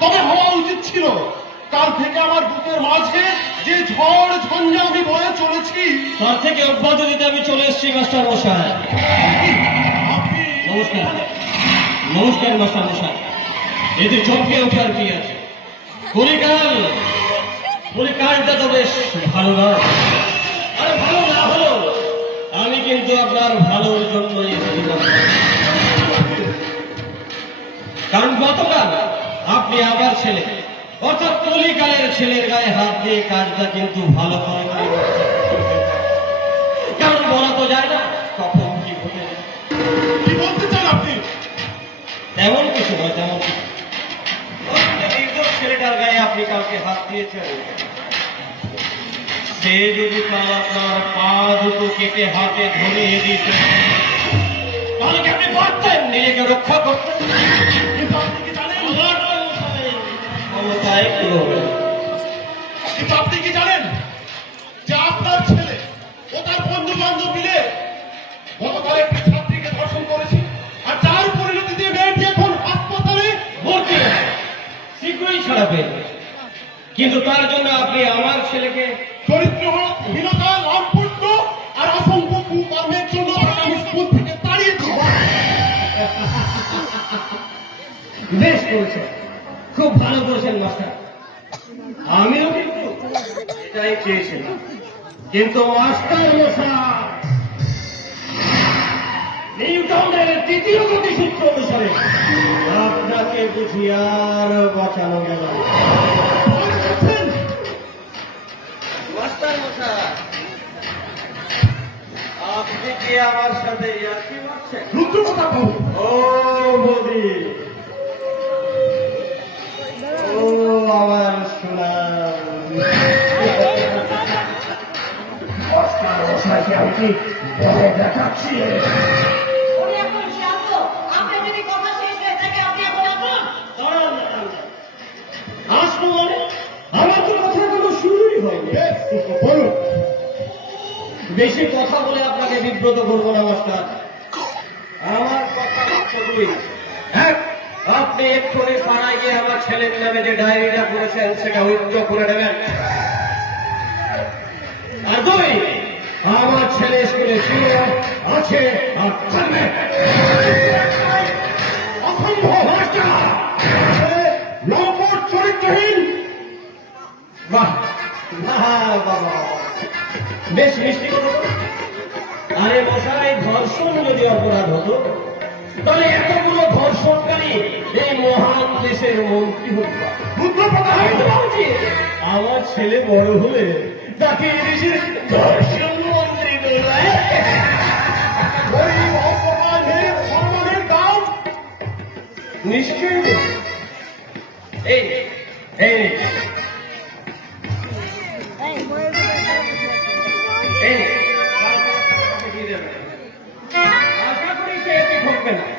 তবে হওয়া উচিত ছিল। কাল থেকে আমার বুকের মাঝে যে ঝড় ঝঞ্ঝা আমি বয়ে চলেছি, তার থেকে অব্যাহত দিতে আমি চলে এসেছি, মাস্টার মশাই। নমস্কার। নমস্কার, মাস্টার মশাই। এতে চমকে ওঠার কি আছে? কলিকাল, কলিকালটা তো বেশ ভালো না। আরে ভালো না হলো। আমি কিন্তু আপনার ভালোর জন্য অর্থাৎ কলিকালের ছেলের গায়ে হাত দিয়ে কাজটা কিন্তু ভালো করে কারণ বলা তো যায় না কখন কি ঘটে কি বলতে চান আপনি? তেমন কিছু নয় তেমন কিছু ছেলেটার গায়ে আপনি কাউকে হাত দিয়েছেন? সে যদি কাল আপনার পা দুটো কেটে হাতে ধরিয়ে দিত তাহলে আপনি পারতেন নিজেকে রক্ষা করতেন কিন্তু আপনি কি জানেন যে আপনার ছেলে ও তার বন্ধু বান্ধব মিলে গতকাল একটি ছাত্রীকে ধর্ষণ করেছে আর যার পরিণতিতে মেয়েটি এখন হাসপাতালে ভর্তি শীঘ্রই ছাড়া কিন্তু তার জন্য আপনি আমার ছেলেকে চরিত্রহীনতা লাভপুণ্য আর অসংখ্য কুকর্মের জন্য আমি স্কুল থেকে তাড়িয়ে দেব। বেশ করেছেন খুব ভালো করেছেন, মাস্টার। আমিও কিন্তু এটাই চেয়েছিলাম। কিন্তু মাস্টার মশাই, নিউটনের তৃতীয় গতি সূত্র অনুসারে আপনাকে বুঝি আর বাঁচানো গেল মাস্টার মশাই, আপনি কি আমার সাথে বেশি কথা বলে আপনাকে বিব্রত করব না মাস্টার আমার কথা দুই এক আপনি এক্ষুনি পাড়ায় গিয়ে আমার ছেলের নামে যে ডায়েরিটা করেছেন, সেটা উচ্চ করে নেবেন আর দুই স্কুলে ছিল আছে আর থাকবে অসম্ভব মাস্টার নম্বর চরিত্রহীন বাহ বাহ। বেশ মিষ্টি কথা আরে মশাই ধর্ষণ যদি অপরাধ হতো তাহলে এতগুলো ধর্ষণকারী এই মহান দেশের মন্ত্রী হতো রুদ্র কথা আমি তো ভাবছি, আমার ছেলে বড় হলে তাকে ধর্ষণ নিশ্চয়ই এই এই এই দিয়ে দেবেন। আশা করি সে এতে ঠকবে না আপনি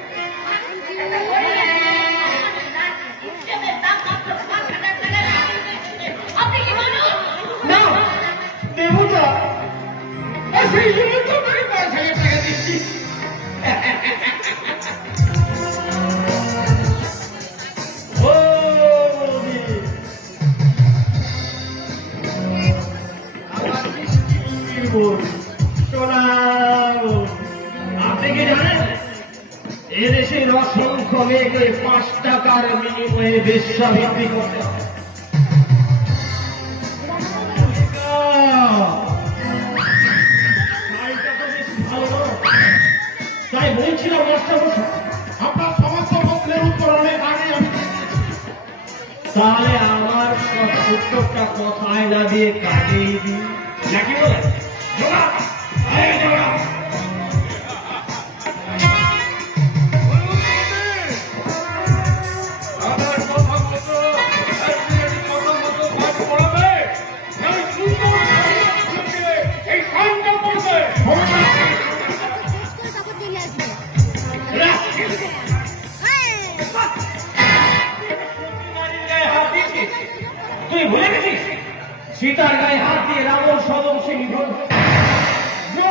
এদেশের অসংখ্য মেয়েকে পাঁচ টাকার বিনিময়ে বেশ্যা বিক্রি করতে? তাই বলছিলাম তাহলে আমার উত্তরটা কথায় না দিয়ে কাটিয়ে দিই নাকি বলে তুই ভুলে গেছিস? সীতার গায়ে হাত দিয়ে রাবণ সদম সিং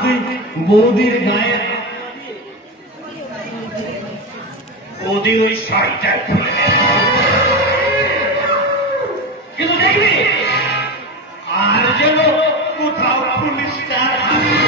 তুই বৌদির গায়ে বৌদি ওই শাড়িটা। কিন্তু দেখবি আর যেন কোথাও পুলিশ তার হাত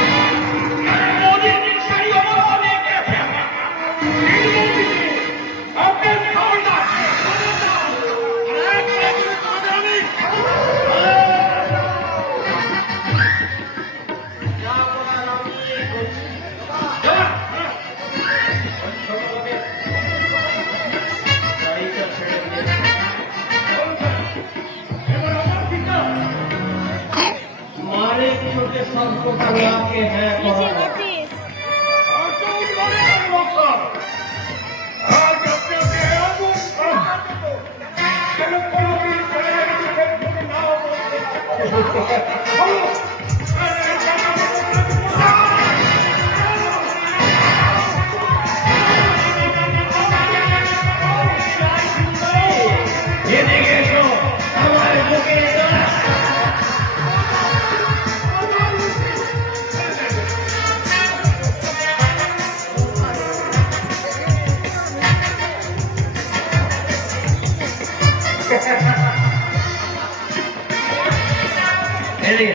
छोटे सबको टंगा के है আর